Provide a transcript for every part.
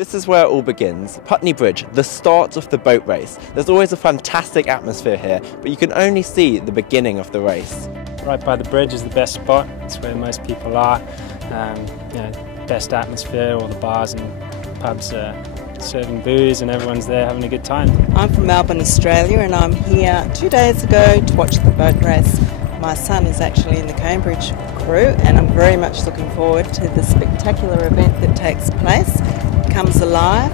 This is where it all begins, Putney Bridge, the start of the boat race. There's always a fantastic atmosphere here, but you can only see the beginning of the race. Right by the bridge is the best spot. It's where most people are. Best atmosphere, all the bars and pubs are serving booze and everyone's there having a good time. I'm from Melbourne, Australia, and I'm here 2 days ago to watch the boat race. My son is actually in the Cambridge crew, and I'm very much looking forward to the spectacular event that takes place. It comes alive,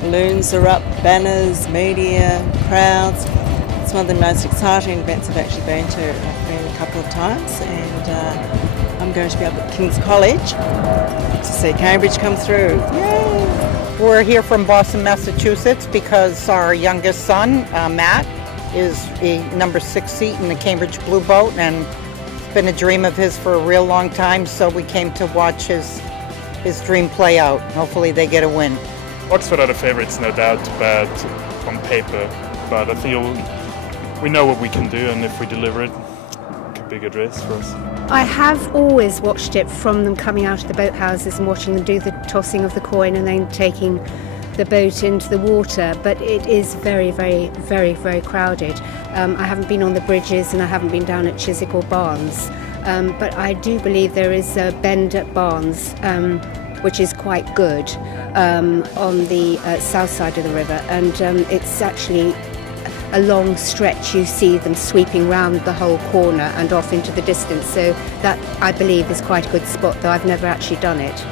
balloons are up, banners, media, crowds. It's one of the most exciting events I've actually been to. I've been a couple of times, and I'm going to be up at King's College to see Cambridge come through. Yay! We're here from Boston, Massachusetts because our youngest son, Matt, is a number 6 seat in the Cambridge Blue Boat, and it's been a dream of his for a real long time, so we came to watch his dream play out. Hopefully they get a win. Oxford are the favourites, no doubt, but on paper, but I feel we know what we can do, and if we deliver it, it could be a good race for us. I have always watched it from them coming out of the boathouses and watching them do the tossing of the coin and then taking the boat into the water, but it is very, very, very, very crowded. I haven't been on the bridges and I haven't been down at Chiswick or Barnes, but I do believe there is a bend at Barnes, which is quite good on the south side of the river, and it's actually a long stretch. You see them sweeping round the whole corner and off into the distance, so that I believe is quite a good spot, though I've never actually done it.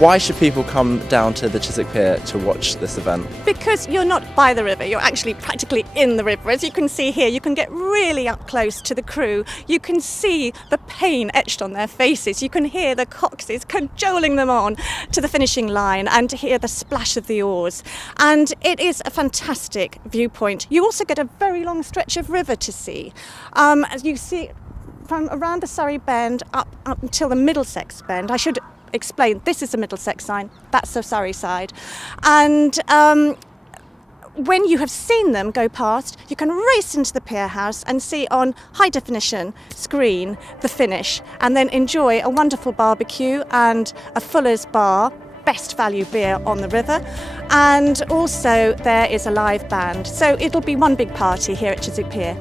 Why should people come down to the Chiswick Pier to watch this event? Because you're not by the river, you're actually practically in the river. As you can see here, you can get really up close to the crew. You can see the pain etched on their faces. You can hear the coxswains cajoling them on to the finishing line and hear the splash of the oars. And it is a fantastic viewpoint. You also get a very long stretch of river to see. As you see from around the Surrey Bend up until the Middlesex Bend. I should explain, this is the Middlesex sign, that's the Surrey side, and when you have seen them go past, you can race into the pier house and see on high definition screen the finish, and then enjoy a wonderful barbecue and a Fuller's bar, best value beer on the river, and also there is a live band, so it'll be one big party here at Chiswick Pier.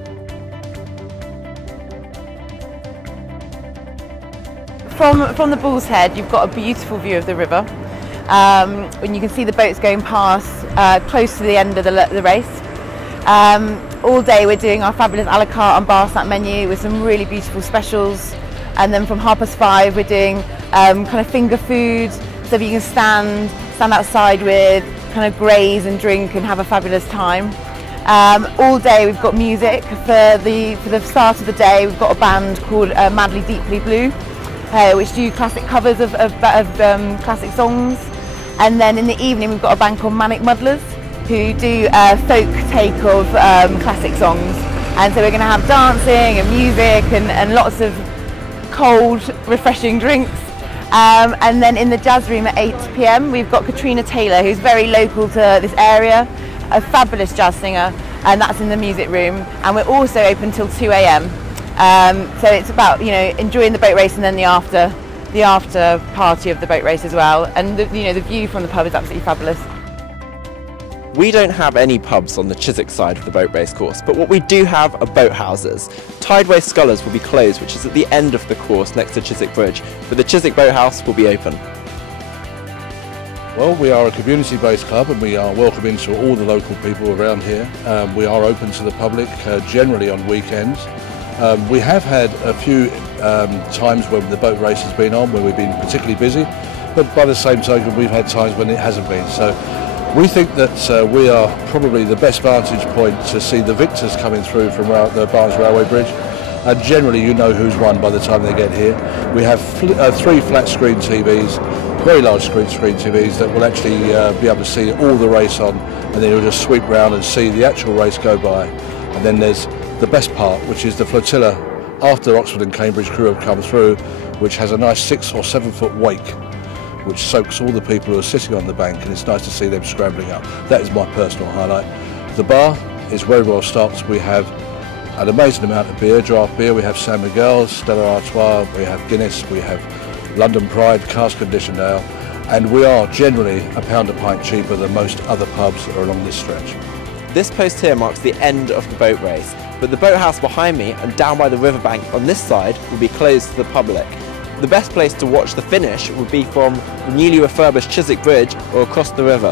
From the Bull's Head, you've got a beautiful view of the river, and you can see the boats going past close to the end of the race. All day we're doing our fabulous a la carte and bar snack menu with some really beautiful specials, and then from 5:30 we're doing kind of finger food, so you can stand outside with, kind of graze and drink and have a fabulous time. All day we've got music. For the start of the day we've got a band called Madly Deeply Blue, which do classic covers of classic songs, and then in the evening we've got a band called Manic Muddlers who do a folk take of classic songs, and so we're going to have dancing and music and lots of cold refreshing drinks, and then in the jazz room at 8 PM we've got Katrina Taylor, who's very local to this area, a fabulous jazz singer, and that's in the music room, and we're also open till 2 AM. So it's about, enjoying the boat race and then the after party of the boat race as well. And the view from the pub is absolutely fabulous. We don't have any pubs on the Chiswick side of the boat race course, but what we do have are boathouses. Tideway Scullers will be closed, which is at the end of the course next to Chiswick Bridge, but the Chiswick Boathouse will be open. Well, we are a community-based club and we are welcoming to all the local people around here. We are open to the public generally on weekends. We have had a few times when the boat race has been on, where we've been particularly busy, but by the same token we've had times when it hasn't been. So we think that we are probably the best vantage point to see the victors coming through from the Barnes Railway Bridge, and generally you know who's won by the time they get here. We have 3 flat screen TVs, very large screen TVs that will actually be able to see all the race on, and then you'll just sweep round and see the actual race go by. And then there's the best part, which is the flotilla after Oxford and Cambridge crew have come through, which has a nice 6 or 7 foot wake, which soaks all the people who are sitting on the bank, and it's nice to see them scrambling up. That is my personal highlight. The bar is very well stocked. We have an amazing amount of beer, draft beer. We have San Miguel, Stella Artois, we have Guinness, we have London Pride, cask conditioned ale, and we are generally a pound a pint cheaper than most other pubs that are along this stretch. This post here marks the end of the boat race, but the boathouse behind me and down by the riverbank on this side will be closed to the public. The best place to watch the finish would be from the newly refurbished Chiswick Bridge or across the river.